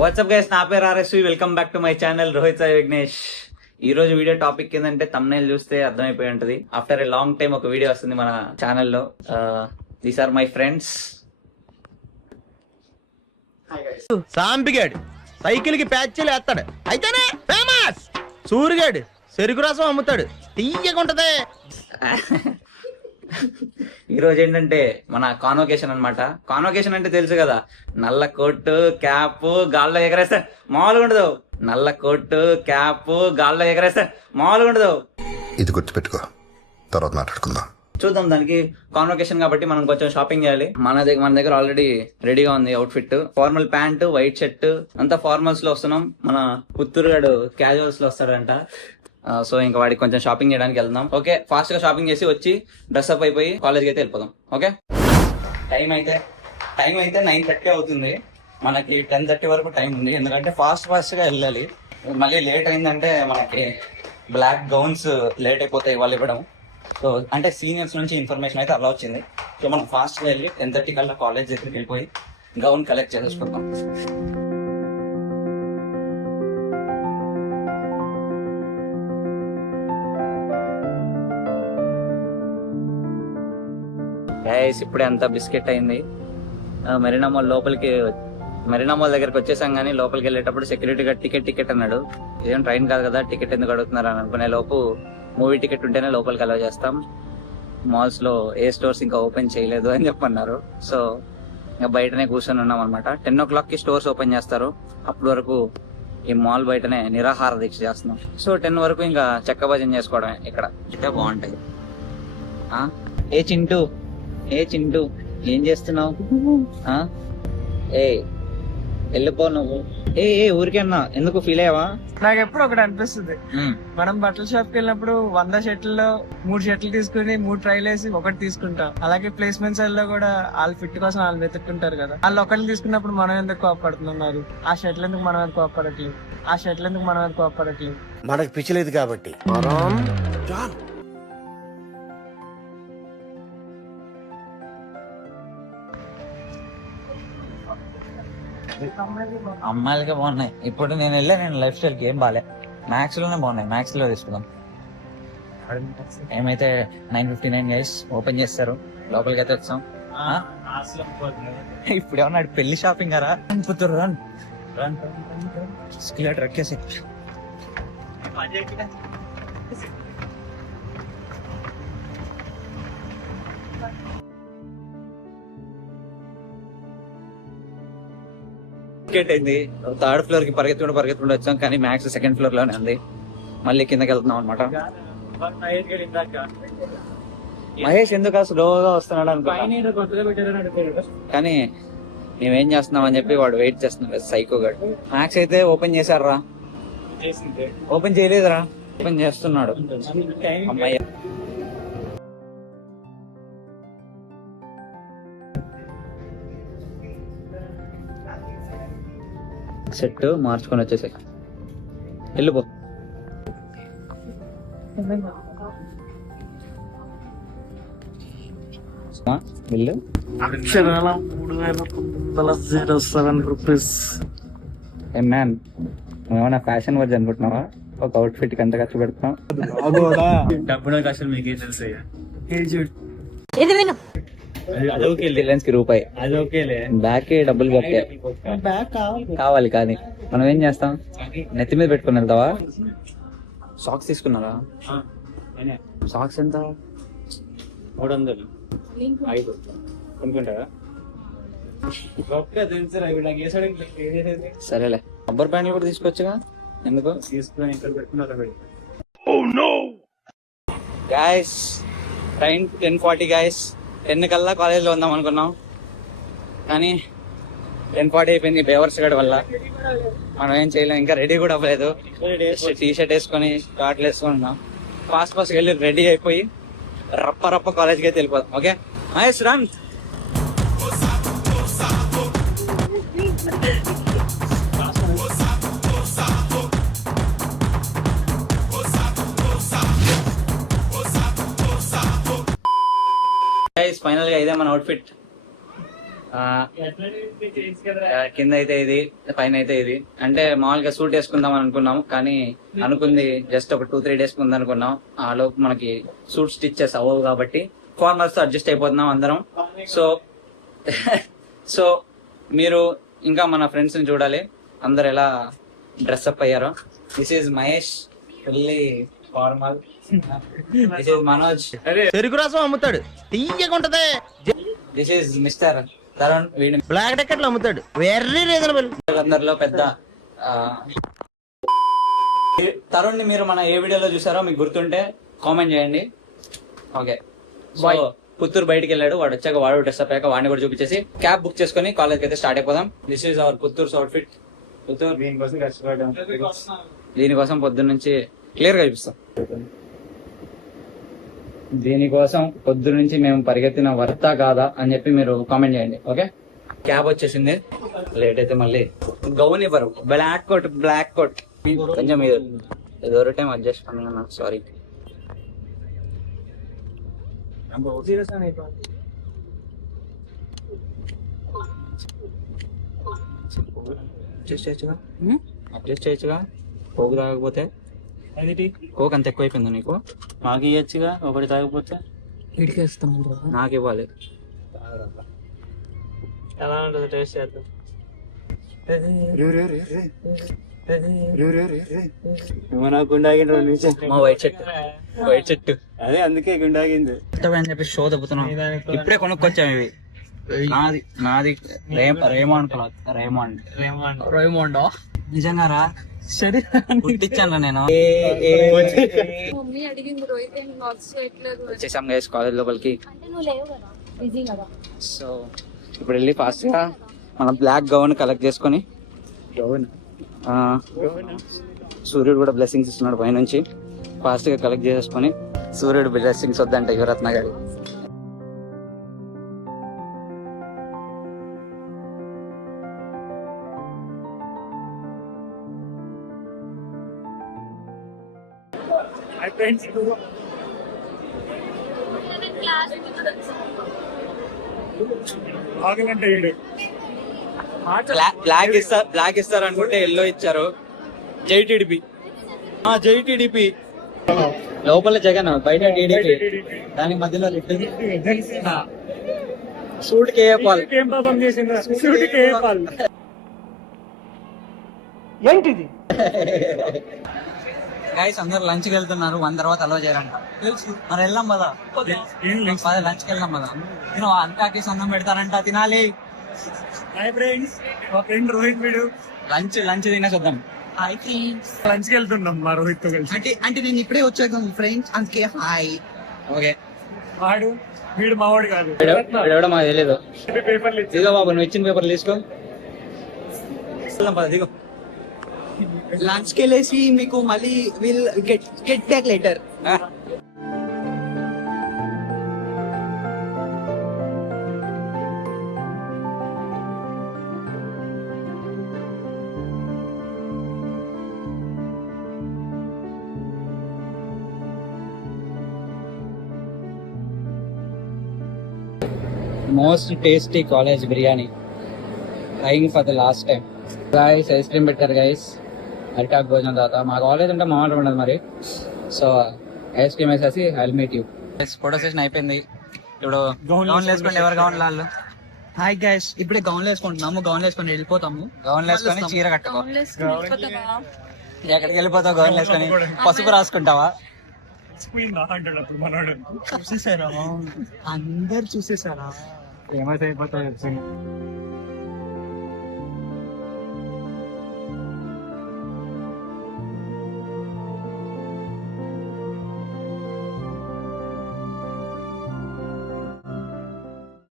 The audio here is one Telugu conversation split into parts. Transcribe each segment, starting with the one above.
వాట్సాప్ గైస్, నా పేరు RSV. Welcome back to my channel Rohit Sai Vighnesh. ఈ రోజు వీడియో టాపిక్ ఏంటంటే తమ్నైల్ చూస్తే అర్థమైపోయి ఉంటది. ఆఫ్టర్ ఏ లాంగ్ టైం ఒక వీడియో వస్తుంది మన ఛానల్లో. These are my friends. సాంపిగాడు సైకిల్ కి ప్యాచ్లు వేస్తాడు, అయితేనే ఫేమస్. సూరిగాడు చెరుకు రసం అమ్ముతాడు, తీయకుంటది. ఈ రోజు ఏంటంటే మన కాన్వకేషన్ అన్నమాట. కాన్వకేషన్ అంటే తెలుసు కదా, నల్ల కోటు క్యాప్ గాల్లో ఎగరేస్తే మామూలుగా ఉండదు. నల్ల కోటు క్యాప్ గాల్లో ఎగరేస్తే మామూలుగా ఉండదు. ఇది గుర్తుపెట్టుకో, తర్వాత మాట్లాడుకుందాం. చూద్దాం. దానికి కాన్వకేషన్ కాబట్టి మనం కొంచెం షాపింగ్ చేయాలి. మన దగ్గర ఆల్రెడీ రెడీగా ఉంది out fit. Formal pant, white shirt, అంతా ఫార్మల్స్ లో వస్తున్నాం. మన పుత్తూరు గాడు క్యాజువల్స్ లో వస్తాడంట. సో ఇంకా వాడికి కొంచెం షాపింగ్ చేయడానికి వెళ్దాం. ఓకే, ఫాస్ట్ గా షాపింగ్ చేసి వచ్చి డ్రెస్అప్ అయిపోయి కాలేజ్కి అయితే వెళ్ళిపోదాం. ఓకే, టైం అయితే 9:30 అవుతుంది. మనకి 10:30 వరకు టైం ఉంది, ఎందుకంటే ఫాస్ట్ గా వెళ్ళాలి. మళ్ళీ లేట్ అయిందంటే మనకి బ్లాక్ గౌన్స్ లేట్ అయిపోతాయి వాళ్ళు ఇవ్వడం. సో అంటే సీనియర్స్ నుంచి ఇన్ఫర్మేషన్ అయితే అలా వచ్చింది. సో మనం ఫాస్ట్ గా వెళ్ళి 10:30 కల్లా కాలేజ్ దగ్గరికి వెళ్ళిపోయి గౌన్ కలెక్ట్ చేసేసుకుందాం. గైస్, ఇప్పుడే అంతా బిస్కెట్ అయింది. మెరీనా మాల్ దగ్గరికి వచ్చేసాం. కానీ లోపలికి వెళ్ళేటప్పుడు సెక్యూరిటీ గార్డ్ టికెట్ అన్నాడు. ఇదేం ట్రైన్ కాదు కదా, టికెట్ ఎందుకు అడుగుతున్నారు అని అనుకునే లోపు మూవీ టికెట్ ఉంటేనే లోపలికి అలౌ చేస్తాం. మాల్స్ లో ఏ స్టోర్స్ ఇంకా ఓపెన్ చేయలేదు అని చెప్పన్నారు. సో ఇంకా బయటనే కూర్చొని ఉన్నాం అనమాట. 10 o'clock కి స్టోర్స్ ఓపెన్ చేస్తారు. అప్పటి వరకు ఈ మాల్ బయటనే నిరాహార దీక్ష చేస్తున్నాం. సో 10 వరకు ఇంకా చెక్క భజన చేసుకోవడమే. ఇక్కడ ఇదే బాగుంటాయి. ఏ చింటూ ఏం చేస్తున్నావు? వెళ్ళిపో నువ్వు. ఊరికేనా, ఎందుకు ఫీల్ అయ్యావా? నాకు ఎప్పుడు ఒకటి అనిపిస్తుంది, మనం బట్టల షాప్ కి వెళ్ళినప్పుడు 100 షర్ట్లలో 3 షర్ట్లు తీసుకుని 3 ట్రైల్ వేసి ఒకటి తీసుకుంటాం. అలాగే ప్లేస్మెంట్స్ లో కూడా వాళ్ళ ఫిట్ కోసం వాళ్ళు వెతుక్కుంటారు కదా. వాళ్ళు ఒకటి తీసుకున్నప్పుడు మనం ఎందుకు కోపడుతున్నారు? ఆ షర్ట్లు ఎందుకు మనం ఎందుకు కోపడట్లేదు? మనకు పిచ్చలేదు కాబట్టి. అమ్మాయిలకే బాగున్నాయి. ఇప్పుడు నేను లైఫ్ స్టైల్ కి ఏం బాలే. మ్యాక్స్ లోనే బాగున్నాయి. మ్యాక్స్ లో తీసుకుందాం. ఏమైతే 9:59 గైస్ ఓపెన్ చేస్తారు. లోపలికి అయితే వచ్చాం. ఇప్పుడు ఏమన్నాడు, పెళ్లి షాపింగ్ రా పుత్తూరు రన్ రక్కేసి. అయింది. 3rd ఫ్లోర్ కి పరిగెత్తుకుంటూ వచ్చాం. కానీ మ్యాక్స్ 2nd ఫ్లోర్ లోనే ఉంది. మళ్ళీ కిందకి వెళ్తున్నాం అనమాట. మహేష్ ఎందుకు స్లోగా వస్తున్నాడు అనుకో, కానీ మేమేం చేస్తున్నాం అని చెప్పి వాడు వెయిట్ చేస్తున్నాడు. సైకో గాడు. మ్యాక్స్ అయితే ఓపెన్ చేశారా? ఓపెన్ చేయలేదురా, ఓపెన్ చేస్తున్నాడు. అమ్మాయి సెట్ మార్చుకొని వచ్చేసాయి. వెళ్ళిపో. బిల్లు అక్షరాల 3,907 రూపీస్. మ్యాన్, నువ్వేమన్నా ఫ్యాషన్ వర్జ్ అనుకుంటున్నావా? ఒక అవుట్ ఫిట్ కి ఎంత ఖర్చు పెడుతున్నావు? డబ్బుల కష్టం మీకేం తెలుసు? రూపాయి బ్యాక్ కి డబ్బులు కట్టే కావాలి. కానీ మనం ఏం చేస్తాం, నెత్తి మీద పెట్టుకుని వెళ్తావా? సాక్స్ తీసుకున్నారా? సాక్స్ ఎంత? 300. 5 కొనుక్కుంటారా? సరేలే, రబ్బర్ బ్యాండ్లు కూడా తీసుకోవచ్చుగా. ఎందుకు తీసుకుని ఇక్కడ పెట్టుకున్నారా? Guys, train 10:40 guys. 10 కల్లా కాలేజ్ లో ఉందాం అనుకున్నాం, కానీ 10:40 అయిపోయింది బేవర్స్ గడి వల్ల. మనం ఏం చేయలేం. ఇంకా రెడీ కూడా అవ్వలేదు. టీ షర్ట్ వేసుకొని షార్ట్లు వేసుకొని ఉన్నాం. ఫాస్ట్ వెళ్ళి రెడీ అయిపోయి రప్ప కాలేజ్కి అయితే వెళ్ళిపోతాం. Okay Mahesh, run. ఫైనల్ గా ఇదే మన అవుట్ఫిట్. కింద అయితే ఇది, పైన అయితే ఇది. అంటే మామూలుగా సూట్ వేసుకుందాం అనుకున్నాం, కానీ అనుకుంది జస్ట్ ఒక 2-3 days ముందు అనుకున్నాం. ఆ లోపు మనకి సూట్ స్టిచెస్ అవ్వవు కాబట్టి ఫార్మల్స్ తో అడ్జస్ట్ అయిపోతున్నాం అందరం. సో మీరు ఇంకా మన ఫ్రెండ్స్ ని చూడాలి అందరు ఎలా డ్రెస్అప్ అయ్యారో. This is Mahesh, fully formal. This is Manoj, చెరుకు రసం అమ్ముతాడు, తీయగా ఉంటది. దిస్ ఈజ్ మిస్టర్ తరుణ్, వీడి బ్లాక్ టికెట్లు అమ్ముతాడు, వెరీ రీజనబుల్. అందరిలో పెద్ద తరుణ్ ని మీరు మన ఏ వీడియోలో చూసారో మీకు గుర్తుంటే కామెంట్ చేయండి. ఓకే, సో పుత్తూరు బయటికి వెళ్ళాడు, వాడు వచ్చాక వాడు డ్రెస్ అయ్యాక వాడిని కూడా చూపించేసి క్యాబ్ బుక్ చేసుకుని కాలేజ్కి అయితే స్టార్ట్ అయిపోదాం. This is our Puttur's outfit. Puttur దీనికోసం పొద్దున్న నుంచి క్లియర్ గా చూపిస్తాం. దీనికోసం పొద్దున్న నుంచి మేము పరిగెత్తిన వర్తా కాదా అని చెప్పి మీరు కామెంట్ చేయండి. ఓకే, క్యాబ్ వచ్చేసింది, లేట్ అయితే మళ్ళీ గౌన్ ఇవ్వరు. బ్లాక్ కోట్ కొంచెం ఏదో టైం అడ్జస్ట్ పన్నా, సారీ. అడ్జస్ట్ చేయొచ్చుగా, కోక్ తాగకపోతే. కోక్ అంత ఎక్కువైపోయింది నీకు? మాకు ఇవ్వచ్చుగా, ఒకటి తాగకపోతే. నాకు ఇవ్వాలి. ఎలా ఉంటుంది టేస్ట్ చేద్దాం. వైట్ చెట్టు అదే, అందుకే గుండాగింది అని చెప్పి షో దెబ్బతున్నాం. ఇప్పుడే కొనుక్కొచ్చాం ఇవి. నాది రేమాండ్ నిజంగా రా, సరే పుట్టించాను నేను. వచ్చేసాం గైస్ కాలేజ్ లోపలికి. సో ఇప్పుడు వెళ్ళి ఫాస్ట్ గా మన బ్లాక్ గౌన్ కలెక్ట్ చేసుకొని, సూర్యుడు కూడా బ్లెస్సింగ్స్ ఇస్తున్నాడు పైనుంచి, ఫాస్ట్ గా కలెక్ట్ చేసుకొని. సూర్యుడు బ్లెస్సింగ్స్ వద్దంట యువరత్న గారు. బ్లాక్ ఇస్తారు అనుకుంటే ఎల్లో ఇచ్చారు. జైటిడిపి లోపల జగన్, బయట టీడీపీ, దానికి మధ్యలో సూట్ కేపాల్. ఏంటిది గైస్? అందరు లంచ్ కి వెళ్తున్నారు, 1 తర్వాత అలౌ చేయాలంట. మరి వెళ్దాం కదా, లంచ్ కి వెళ్దాం కదా. నేను అంకాకి సన్నం పెడతారంట, తినాలి. లంచ్ తినేసి వద్దాం. లంచ్ కి వెళ్తున్నాం మా రోహిత్ తో కలిసి. అంటే నేను ఇప్పుడే వచ్చాను ఫ్రెండ్స్, అందుకే హాయ్. ఓకే, వాడు వీడు మావాడు కాదు, ఎవడో మాకు తెలియదు. పేపర్లు దిగో బాబు, నువ్వు ఇచ్చిన పేపర్లు తీసుకో. దిగో. లంచ్ కి వెళ్ళేసి మీకు మళ్ళీ will get back later. Most tasty college biryani trying for the last time. Guys ice cream పెట్టారు గైస్, అరిటాక్ భోజనం తర్వాత. మా కాలేజ్ అంటే మామూలుగా ఉండదు మరి. సో ఐస్ క్రీమ్ వేసేసి I'll meet you. Photo session అయిపోయింది. ఇప్పుడు గౌన్ వేసుకోండి, ఎవరు గౌన్ వాళ్ళు. హాయ్ గైస్, ఇప్పుడే గౌన్లు వేసుకుంటున్నాము, గౌన్లు వేసుకొని వెళ్ళిపోతాము. గౌన్ వేసుకొని చీర కట్టుకో. ఎక్కడికి వెళ్ళిపోతావు గౌన్ వేసుకొని? పసుపు రాసుకుంటావా? చూసేసారా అందరు? చూసేసారా? ఫేమస్ అయిపోతాయి.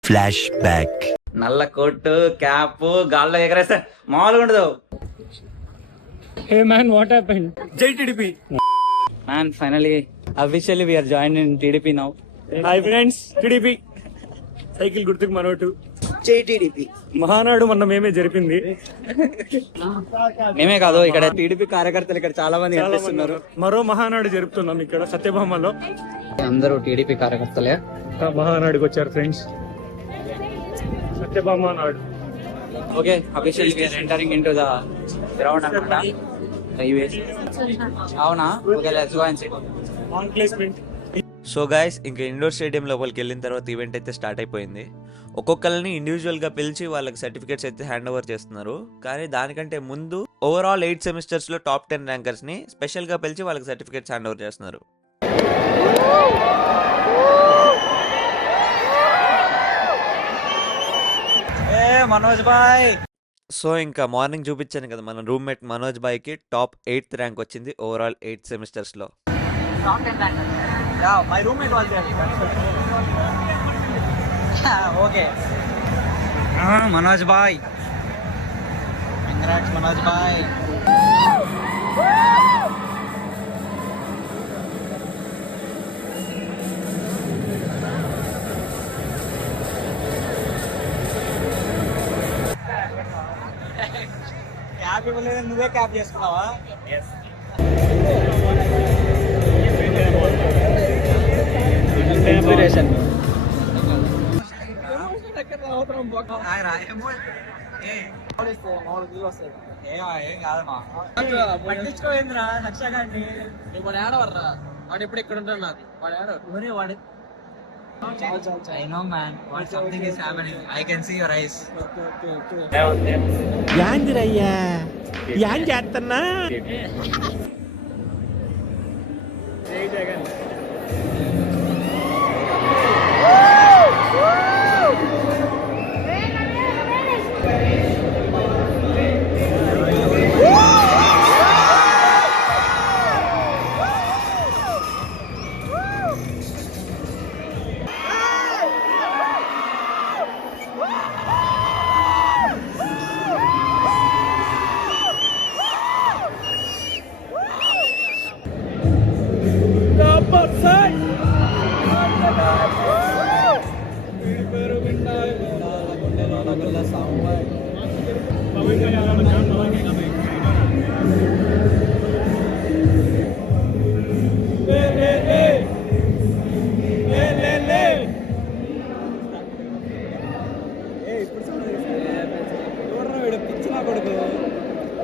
Flashback. నల్ల కోట్, క్యాప్, గాల్లో ఎగరేస్తే మామూలుగా ఉండదు. Hey man, what happened? Jai TDP man, finally officially we are join in TDP now. Hi friends, TDP cycle గుర్తుకు మనోటు. జేటీడీపీ మహానాడు మొన్న మేమే జరిపింది. మేమే కాదు, ఇక్కడ టీడీపీ కార్యకర్తలు ఇక్కడ చాలా మంది కనిపిస్తున్నారు. మరో మహానాడు జరుపుతున్నాం ఇక్కడ సత్యభామలో. అందరూ టీడీపీ కార్యకర్తలే. మహానాడుకి వచ్చారు friends. Satyabhama Naidu. Okay, officially we're entering into the ground అన్నమాట. అవునా? Okay, let's go and sit. On placement. So guys, ఇంకా ఇండోర్ స్టేడియం లోపలికి వెళ్ళిన తర్వాత ఈవెంట్ అయితే స్టార్ట్ అయిపోయింది. ఒక్కొక్కరిని ఇండివిజువల్గా పిలిచి వాళ్ళకి సర్టిఫికేట్స్ అయితే హ్యాండ్ ఓవర్ చేస్తున్నారు. కానీ దానికంటే ముందు ఓవరాల్ 8 సెమిస్టర్స్లో టాప్ 10 ర్యాంకర్స్ని స్పెషల్గా పిలిచి వాళ్ళకి సర్టిఫికేట్స్ హ్యాండ్ ఓవర్ చేస్తున్నారు. మనోజ్ బాయ్. సో ఇంకా మార్నింగ్ చూపించాను కదా, మన రూమ్మేట్ మనోజ్ బాయ్కి టాప్ 8th ర్యాంక్ వచ్చింది ఓవరాల్ 8 సెమిస్టర్స్లో. My roommate was there. Okay, Manoj bhai. Congrats Manoj bhai. Cab ఇవ్వలేదు, నువ్వే క్యాబ్ చేసుకున్నావా? ఇన్స్పిరేషన్. ఏం కాదమ్మా, పట్టించుకోలేదురా లక్ష గారిని. వాడు ఏడవర్రా, వాడు ఎప్పుడు ఇక్కడ ఉంటాడు. నాకు వాడు ఏడవరు. వాడు I know man, what something is happening. I can see your eyes. యాందిరయ్యా యాం చేస్తున్నా.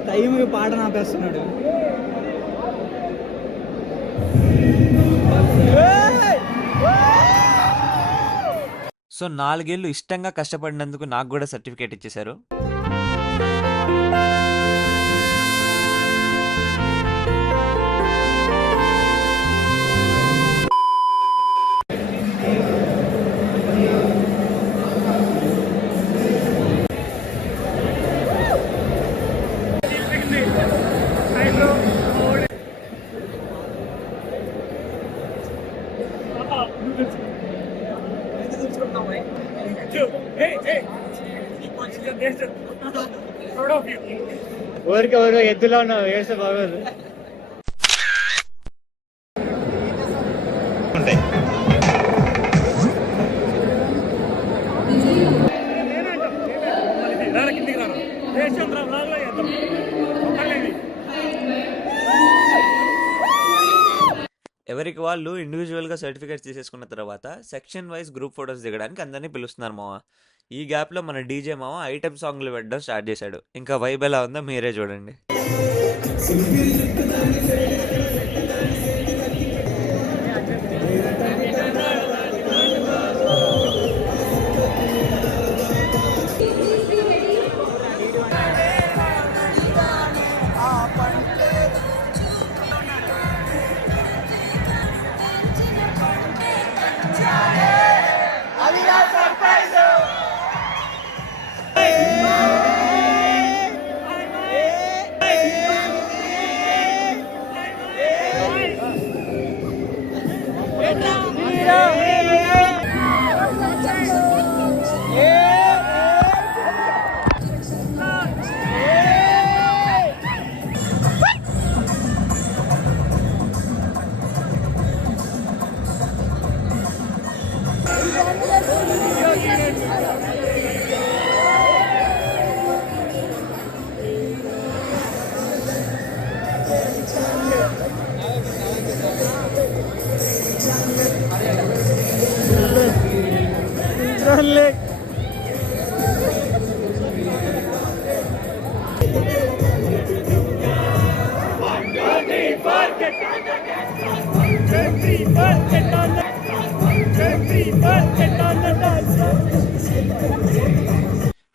టైం పాట నాపేస్తున్నాడు. సో 4 ఏళ్ళు ఇష్టంగా కష్టపడినందుకు నాకు కూడా సర్టిఫికేట్ ఇచ్చేశారు. ఊరికెవరు ఎద్దులో ఉన్నావు, ఏడ్స్తే బాగోదు. ఎవరికి వాళ్ళు ఇండివిజువల్గా సర్టిఫికేట్స్ తీసేసుకున్న తర్వాత సెక్షన్ వైజ్ గ్రూప్ ఫొటోస్ దిగడానికి అందరినీ పిలుస్తున్నారు మామ. ఈ గ్యాప్లో మన డీజే మామ ఐటమ్ సాంగ్లు పెట్టడం స్టార్ట్ చేశాడు. ఇంకా వైబ్ ఎలా ఉందో మీరే చూడండి.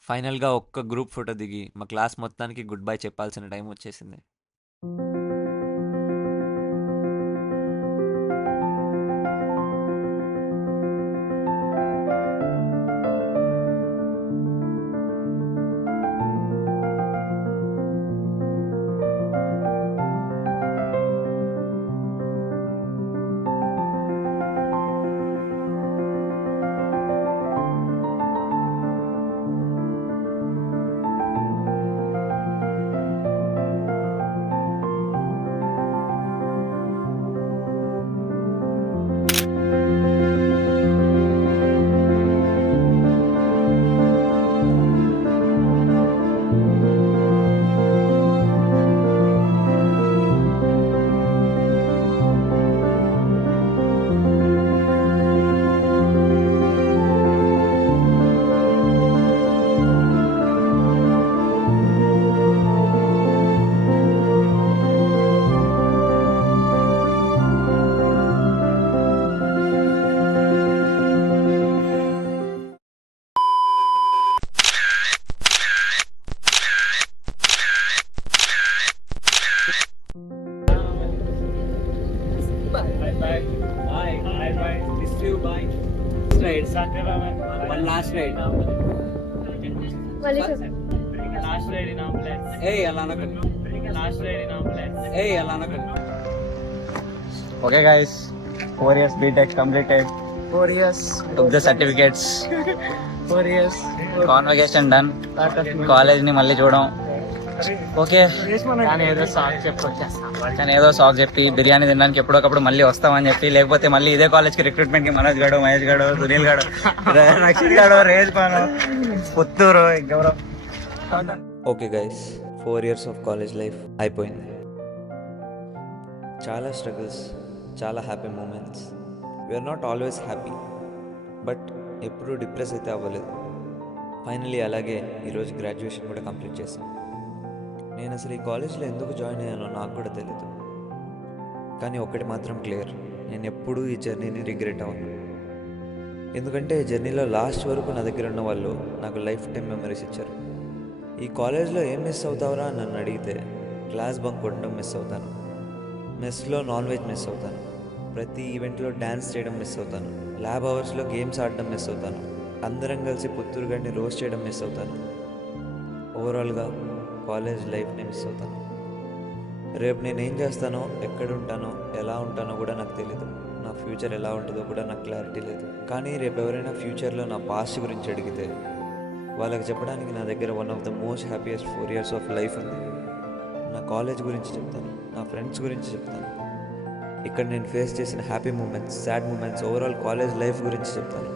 ఫైనల్గా ఒక్క గ్రూప్ ఫోటో దిగి మా క్లాస్ మొత్తానికి గుడ్ బై చెప్పాల్సిన టైం వచ్చేసింది. One last ride. Last ride in ambulance. Hey, అలా అనకండి. Last ride in ambulance. Hey, అలా అనకండి. Okay guys 4 years BTech completed. 4 years. Took the certificates. 4 years. Convocation done. College ని మళ్ళీ చూడడం. ఓకే కానీ ఏదో సాక్ చెప్పొచ్చేస్తాం. కానీ ఏదో సాక్ చెప్పి బిర్యానీ తినడానికి ఎప్పుడొకప్పుడు మళ్ళీ వస్తామని చెప్పి, లేకపోతే మళ్ళీ ఇదే కాలేజ్ కి రిక్రూట్మెంట్ కి మనోజ్ గడు, మహేష్ గడు, సునీల్ గడు, రక్షిత్ గడు, రేజ్ పాను, పుత్తూరు ఇంకెవరో. Okay guys, 4 years of college life అయిపోయింది. చాలా స్ట్రగుల్స్, చాలా happy moments. We're not always happy, but ఎప్పుడూ డిప్రెస్ అయితే అవ్వలేదు. ఫైనలీ అలాగే ఈరోజు గ్రాడ్యుయేషన్ కూడా కంప్లీట్ చేశాను. నేను అసలు ఈ కాలేజ్లో ఎందుకు జాయిన్ అయ్యానో నాకు కూడా తెలీదు. కానీ ఒకటి మాత్రం క్లియర్, నేను ఎప్పుడూ ఈ జర్నీని రిగ్రెట్ అవ్వను. ఎందుకంటే ఈ జర్నీలో లాస్ట్ వరకు నా దగ్గర ఉన్న వాళ్ళు నాకు లైఫ్ టైం మెమరీస్ ఇచ్చారు. ఈ కాలేజ్లో ఏం మిస్ అవుతావురా అని నన్ను అడిగితే క్లాస్ బంక్ కొట్టడం మిస్ అవుతాను, మెస్లో నాన్ వెజ్ మిస్ అవుతాను, ప్రతి ఈవెంట్లో డ్యాన్స్ చేయడం మిస్ అవుతాను, ల్యాబ్ అవర్స్లో గేమ్స్ ఆడడం మిస్ అవుతాను, అందరం కలిసి పుత్తూరు గడిని రోస్ట్ చేయడం మిస్ అవుతాను. ఓవరాల్గా కాలేజ్ లైఫ్ని మిస్ అవుతాను. రేపు నేను ఏం చేస్తానో, ఎక్కడ ఉంటానో, ఎలా ఉంటానో కూడా నాకు తెలీదు. నా ఫ్యూచర్ ఎలా ఉంటుందో కూడా నాకు క్లారిటీ లేదు. కానీ రేపు ఎవరైనా ఫ్యూచర్లో నా పాస్ట్ గురించి అడిగితే వాళ్ళకి చెప్పడానికి నా దగ్గర one of the most happiest 4 years of life ఉంది. నా కాలేజ్ గురించి చెప్తాను, నా ఫ్రెండ్స్ గురించి చెప్తాను, ఇక్కడ నేను ఫేస్ చేసిన happy moments, sad moments, overall college life గురించి చెప్తాను.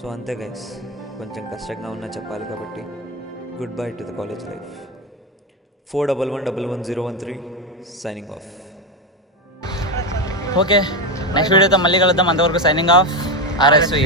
సో అంతే గైస్, కొంచెం కష్టంగా ఉన్నా చెప్పాలి కాబట్టి good bye to the college life. 41111013 signing off. Okay, next వీడియోతో మళ్ళీ కలుద్దాం. అంతవరకు సైనింగ్ ఆఫ్. RSV.